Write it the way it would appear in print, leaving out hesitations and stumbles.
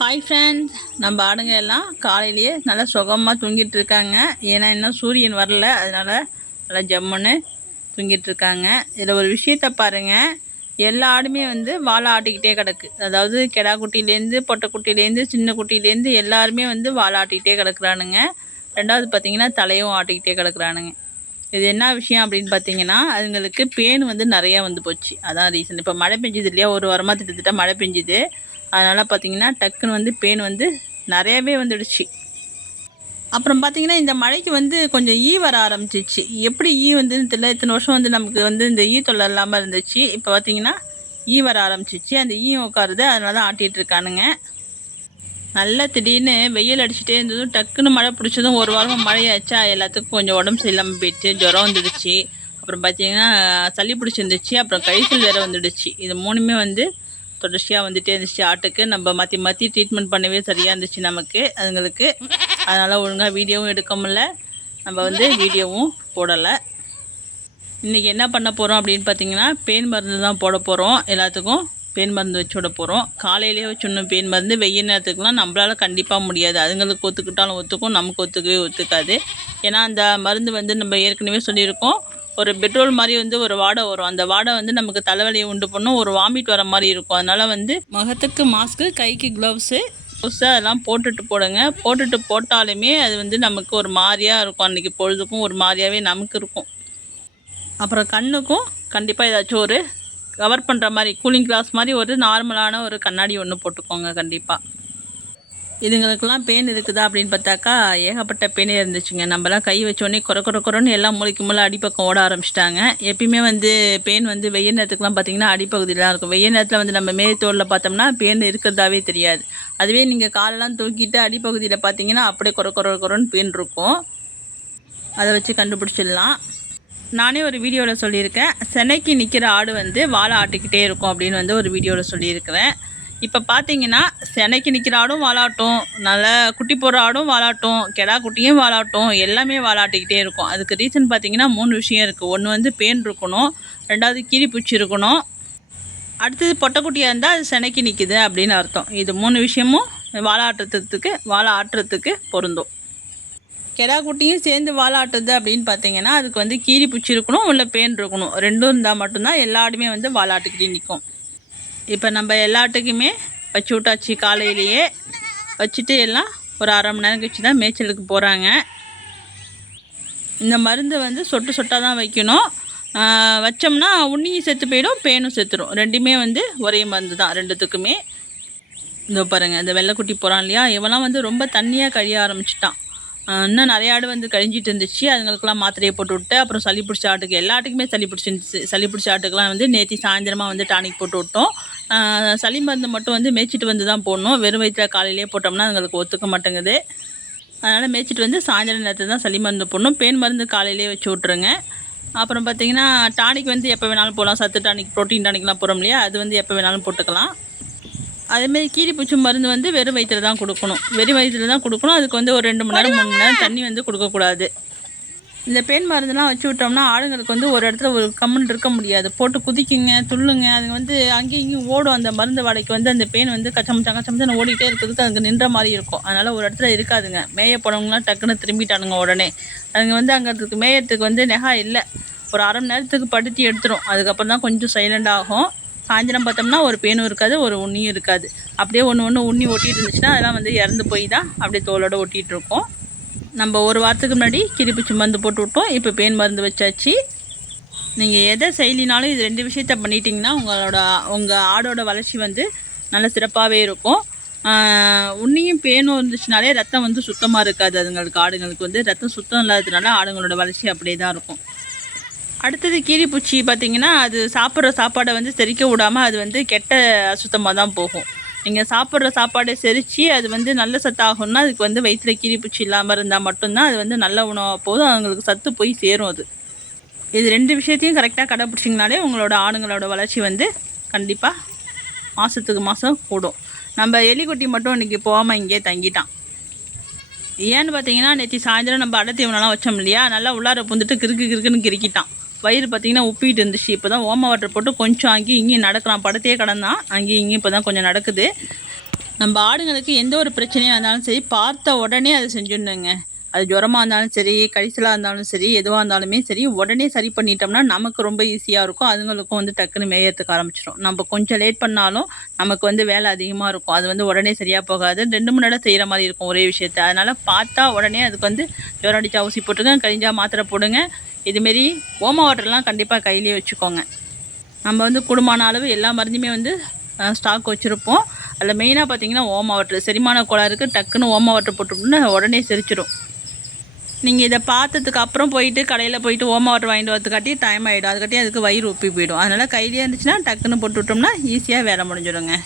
Hi friends, நம்ம ஆடுங்க எல்லாம் காலையிலேயே நல்லா சுகமாக தூங்கிட்டு இருக்காங்க. ஏன்னா இன்னும் சூரியன் வரல, அதனால் நல்லா ஜம்முன்னு தூங்கிட்டு இருக்காங்க. இதில் ஒரு விஷயத்தை பாருங்கள், எல்லா ஆடுமே வந்து வாழை ஆட்டிக்கிட்டே கிடக்கு. அதாவது கெடா குட்டிலேருந்து பொட்டைக்குட்டிலேருந்து சின்ன குட்டிலேருந்து எல்லாருமே வந்து வாழை ஆட்டிக்கிட்டே கிடக்குறானுங்க. ரெண்டாவது பார்த்திங்கன்னா தலையும் ஆட்டிக்கிட்டே கிடக்குறானுங்க. இது என்ன விஷயம் அப்படின்னு பார்த்தீங்கன்னா, அதுங்களுக்கு பேன் வந்து நிறையா வந்து போச்சு. அதான் ரீசன். இப்போ மழை பெஞ்சுது இல்லையா, ஒரு வாரமாக திட்டத்தட்ட மழை பெஞ்சுது. அதனால் பார்த்திங்கன்னா டக்குன்னு வந்து பேன் வந்து நிறையாவே வந்துடுச்சு. அப்புறம் பார்த்திங்கன்னா இந்த மழைக்கு வந்து கொஞ்சம் ஈ வர ஆரம்பிச்சிச்சு. எப்படி ஈ வந்துன்னு தெரியல. இத்தனை வருஷம் வந்து நமக்கு வந்து இந்த ஈ தொல்லை இல்லாமல் இருந்துச்சு. இப்போ பார்த்திங்கன்னா ஈ வர ஆரம்பிச்சிச்சு. அந்த ஈயும் உட்காருது, அதனால தான் ஆட்டிகிட்டு இருக்கானுங்க. நல்லா திடீர்னு வெயில் அடிச்சுட்டே இருந்ததும் டக்குன்னு மழை பிடிச்சதும் ஒரு வாரமாக மழையாச்சா, எல்லாத்துக்கும் கொஞ்சம் உடம்பு சரியில்லாமல் போயிடுச்சு. ஜுரம் வந்துடுச்சு. அப்புறம் பார்த்திங்கன்னா சளி பிடிச்சிருந்துச்சு. அப்புறம் கழிச்சல் வேறு வந்துடுச்சு. இது மூணுமே வந்து தொடர்ச்சியாக வந்துகிட்டே இருந்துச்சு. ஆட்டுக்கு நம்ம மாற்றி ட்ரீட்மெண்ட் பண்ணவே சரியாக இருந்துச்சு நமக்கு அதுங்களுக்கு. அதனால் ஒழுங்காக வீடியோவும் எடுக்க முடியல, நம்ம வந்து வீடியோவும் போடலை. இன்றைக்கி என்ன பண்ண போகிறோம் அப்படின்னு பார்த்திங்கன்னா, பேன் மருந்து தான் போட போகிறோம். எல்லாத்துக்கும் பேன் மருந்து வச்சு விட போகிறோம். காலையிலேயே வச்சுடணும் பேன் மருந்து. வெயில் நேரத்துக்குலாம் நம்மளால் கண்டிப்பாக முடியாது. அதுங்களுக்கு ஒத்துக்கிட்டாலும் ஒத்துக்கும், நமக்கு ஒத்துக்கவே ஒத்துக்காது. ஏன்னா அந்த மருந்து வந்து நம்ம ஏற்கனவே சொல்லியிருக்கோம், ஒரு பெட்ரோல் மாதிரி வந்து ஒரு வாடை வரும். அந்த வாடை வந்து நமக்கு தலைவலியை உண்டு பண்ணும், ஒரு வாமிட் வர மாதிரி இருக்கும். அதனால் வந்து முகத்துக்கு மாஸ்க்கு, கைக்கு க்ளவுஸு அதெல்லாம் போட்டுட்டு போடுங்க. போட்டாலுமே அது வந்து நமக்கு ஒரு மாதிரியாக இருக்கும். அன்றைக்கி பொழுதுக்கும் ஒரு மாதிரியாகவே நமக்கு இருக்கும். அப்புறம் கண்ணுக்கும் கண்டிப்பாக ஏதாச்சும் ஒரு கவர் பண்ணுற மாதிரி கூலிங் கிளாஸ் மாதிரி ஒரு நார்மலான ஒரு கண்ணாடி ஒன்று போட்டுக்கோங்க கண்டிப்பாக. இதுங்களுக்கெல்லாம் பேன் இருக்குதா அப்படின்னு பார்த்தாக்கா ஏகப்பட்ட பேனே இருந்துச்சுங்க. நம்மலாம் கை வச்சோடனே குறன்னு எல்லாம் மூளைக்கு மூளை அடிப்பக்கம் ஓட ஆரம்பிச்சிட்டாங்க. எப்பயுமே வந்து பேன் வந்து வெயில் நேரத்துக்குலாம் பார்த்திங்கன்னா அடிப்பகுதியெலாம் இருக்கும். வெயில் நேரத்தில் வந்து நம்ம மேல்தோலில் பார்த்தோம்னா பேன் இருக்கிறதாவே தெரியாது. அதுவே நீங்கள் காலெல்லாம் தூக்கிட்டு அடிப்பகுதியில் பார்த்தீங்கன்னா அப்படியே குறன்னு பேன் இருக்கும். அதை வச்சு கண்டுபிடிச்சிடலாம். நானே ஒரு வீடியோவில் சொல்லியிருக்கேன், சென்னைக்கு நிற்கிற ஆடு வந்து வாழை ஆட்டிக்கிட்டே இருக்கும் அப்படின்னு வந்து ஒரு வீடியோவில் சொல்லியிருக்கிறேன். இப்போ பார்த்தீங்கன்னா சென்னைக்கு நிற்கிற ஆடும் வாலாட்டும், நல்லா குட்டி போடுற ஆடும் வாலாட்டும், கெடா குட்டியும் வாலாட்டும், எல்லாமே வாலாட்டிக்கிட்டே இருக்கும். அதுக்கு ரீசன் பார்த்தீங்கன்னா 3 விஷயம் இருக்குது. ஒன்று வந்து பேன் இருக்கணும், ரெண்டாவது கீரிப்பூச்சி இருக்கணும், அடுத்தது பொட்டைக்குட்டியாக இருந்தால் அது சென்னைக்கு நிற்கிது அப்படின்னு அர்த்தம். இது 3 விஷயமும் வாழை ஆட்டுறதுக்கு பொருந்தும். கெடா குட்டியும் சேர்ந்து வாலாட்டுது அப்படின்னு பார்த்தீங்கன்னா அதுக்கு வந்து கீரிப்பூச்சி இருக்கணும், இல்லை பேன் இருக்கணும். ரெண்டும் இருந்தால் மட்டும்தான் எல்லா ஆடுமே வந்து வாலாட்டுக்கிட்டே நிற்கும். இப்போ நம்ம எல்லாத்துக்குமே வச்சு விட்டாச்சு. காலையிலேயே வச்சுட்டு எல்லாம் ஒரு அரை மணி நேரம் கழிச்சு தான் மேய்ச்சலுக்கு போகிறாங்க. இந்த மருந்து வந்து சொட்டாக தான் வைக்கணும். வச்சோம்னா உண்ணியும் செத்து போயிடும், பேனும் செத்துடும். ரெண்டுமே வந்து ஒரே மருந்து தான் ரெண்டுத்துக்குமே. இதோ பாருங்கள், இந்த வெள்ளைக்குட்டி போகிறான் இல்லையா, இவெல்லாம் வந்து ரொம்ப தண்ணியாக கழிய ஆரம்பிச்சிட்டான். இன்னும் நிறைய ஆடு வந்து கழிஞ்சிட்டு இருந்துச்சு. அதுங்களுக்கெல்லாம் மாத்திரையை போட்டு விட்டு, அப்புறம் சளி பிடிச்ச ஆட்டுக்கு எல்லாத்துக்குமே சளி பிடிச்சிருந்துச்சு. சளி பிடிச்ச ஆட்டுக்கெல்லாம் வந்து நேற்று சாயந்தரமாக வந்து டானிக் போட்டு விட்டோம். சளி மருந்து மட்டும் வந்து மேய்ச்சிட்டு வந்து தான் போடணும். வெறும் வயிற்றில் காலையிலேயே போட்டோம்னா அதுங்களுக்கு ஒத்துக்க மாட்டேங்குது. அதனால் மேய்ச்சிட்டு வந்து சாயந்தரம் நேரத்தில் தான் சளி மருந்து போடணும். பேன் மருந்து காலையிலேயே வச்சு விட்ருங்க. அப்புறம் பார்த்திங்கன்னா டானிக் வந்து எப்போ வேணாலும் போடலாம். சத்து டானிக், ப்ரோட்டீன் டானிக்லாம் போகிறோம் இல்லையா, அது வந்து எப்போ வேணாலும் போட்டுக்கலாம். அதேமாதிரி கீரிப்பூச்சி மருந்து வந்து வெறும் வயிற்றில் தான் கொடுக்கணும். அதுக்கு வந்து ஒரு 2 மணி நேரம் 3 மணி நேரம் தண்ணி வந்து கொடுக்கக்கூடாது. இந்த பேன் மருந்துலாம் வச்சு விட்டோம்னா ஆடுங்களுக்கு வந்து ஒரு இடத்துல ஒரு கம்முன்னு இருக்க முடியாது. போட்டு குதிக்குங்க, துள்ளுங்க. அதுங்க வந்து அங்கேயும் இங்கேயும் ஓடும். அந்த மருந்து வாடைக்கு வந்து அந்த பேன் வந்து கச்சமச்சான்னு ஓடிட்டே இருக்கிறதுக்கு அதுங்க நின்ற மாதிரி இருக்கும். அதனால் ஒரு இடத்துல இருக்காதுங்க. மேய போனவங்களாம் டக்குன்னு திரும்பிட்டானுங்க உடனே. அதுங்க வந்து அங்கே மேயத்துக்கு வந்து நெகா இல்லை. ஒரு அரை மணி நேரத்துக்கு படுத்தி எடுத்துரும். அதுக்கப்புறம் தான் கொஞ்சம் சைலண்ட் ஆகும். சாயந்தரம் பார்த்தோம்னா ஒரு பேனும் இருக்காது, ஒரு உண்ணியும் இருக்காது. அப்படியே ஒன்று உண்ணி ஒட்டிகிட்டு இருந்துச்சுன்னா அதெல்லாம் வந்து இறந்து போய் தான் அப்படியே தோலோடு ஒட்டிகிட்டு இருக்கும். நம்ம ஒரு வாரத்துக்கு முன்னாடி கீரிப்பூச்சி மருந்து போட்டு விட்டோம். இப்போ பேன் மருந்து வச்சாச்சு. நீங்கள் எதை செய்யலினாலும் இது 2 விஷயத்த பண்ணிட்டீங்கன்னா உங்கள் ஆடோட வளர்ச்சி வந்து நல்ல சிறப்பாகவே இருக்கும். உண்ணியும் பேனும் இருந்துச்சுனாலே ரத்தம் வந்து சுத்தமாக இருக்காது. ஆடுங்களுக்கு வந்து ரத்தம் சுத்தம் இல்லாததுனால ஆடுங்களோட வளர்ச்சி அப்படியே தான் இருக்கும். அடுத்தது கீரிப்பூச்சி பார்த்திங்கன்னா அது சாப்பிட்ற சாப்பாடை வந்து செரிக்க விடாமல் அது வந்து கெட்ட அசுத்தமாக தான் போகும். நீங்கள் சாப்பிட்ற சாப்பாடை செரித்து அது வந்து நல்ல சத்தாகணும்னா அதுக்கு வந்து வயிற்றில் கீரிப்பூச்சி இல்லாமல் இருந்தால் மட்டும்தான் அது வந்து நல்ல உணவாக போதும். அவங்களுக்கு சத்து போய் சேரும். இது 2 விஷயத்தையும் கரெக்டாக கடைப்பிடிச்சிங்கனாலே உங்களோட ஆடுங்களோட வளர்ச்சி வந்து கண்டிப்பாக மாதத்துக்கு மாதம் கூடும். நம்ம எலிக்குட்டி மட்டும் இன்றைக்கி போகாமல் இங்கேயே தங்கிட்டான். ஏன்னு பார்த்தீங்கன்னா நேற்று சாயந்தரம் நம்ம அடை தீவனம்லாம் வச்சோம் இல்லையா, நல்லா உள்ளார புந்துட்டு கிறுக்குன்னு கிறுக்கிட்டான். வயிறு பார்த்திங்கன்னா உப்பிட்டு இருந்துச்சு. இப்போ தான் ஓம வாட்டர் போட்டு கொஞ்சம் அங்கேயும் இங்கேயும் நடக்கிறான். படத்தையே கடந்தான் அங்கேயும் இங்கேயும் இப்போ தான் கொஞ்சம் நடக்குது. நம்ம ஆடுங்களுக்கு எந்த ஒரு பிரச்சனையாக இருந்தாலும் சரி பார்த்த உடனே அதை செஞ்சிடணுங்க. அது ஜுரமாக இருந்தாலும் சரி, கழிச்சலாக இருந்தாலும் சரி, எதுவாக இருந்தாலுமே சரி, உடனே சரி பண்ணிட்டோம்னா நமக்கு ரொம்ப ஈஸியாக இருக்கும். அதுங்களுக்கும் டக்குன்னு மேயறதுக்கு ஆரம்பிச்சிடும். நம்ம கொஞ்சம் லேட் பண்ணாலும் நமக்கு வேலை அதிகமாக இருக்கும். அது உடனே சரியாக போகாது. 2, 3 இடம் செய்கிற மாதிரி இருக்கும் ஒரே விஷயத்த. அதனால் பார்த்தா உடனே அதுக்கு ஜுரம் அடித்தா ஊசி போட்டுங்க, கழிஞ்சா மாத்திரை போடுங்க. இதுமாரி ஓம வாட்டர்லாம் கண்டிப்பாக கையிலேயே வச்சுக்கோங்க. நம்ம கூடுமான அளவு எல்லா மருந்துமே ஸ்டாக் வச்சுருப்போம். அதில் மெயினாக பார்த்தீங்கன்னா ஓம வாட்டர். செரிமான கோளாறுக்கு டக்குன்னு ஓம வாட்டர் போட்டோம்னா உடனே செரிச்சிடும். நீங்கள் இதை பார்த்ததுக்கு அப்புறம் போயிட்டு கடையில் போயிட்டு ஓம வாட்டர் வாங்கிட்டு வரதுக்காட்டி டைம் ஆகிடும். அதுக்காட்டி அதுக்கு வயிறு உப்பி போயிடும். அதனால் கையிலே இருந்துச்சுன்னா டக்குன்னு போட்டு விட்டோம்னா ஈஸியாக வேலை முடிஞ்சிடுங்க.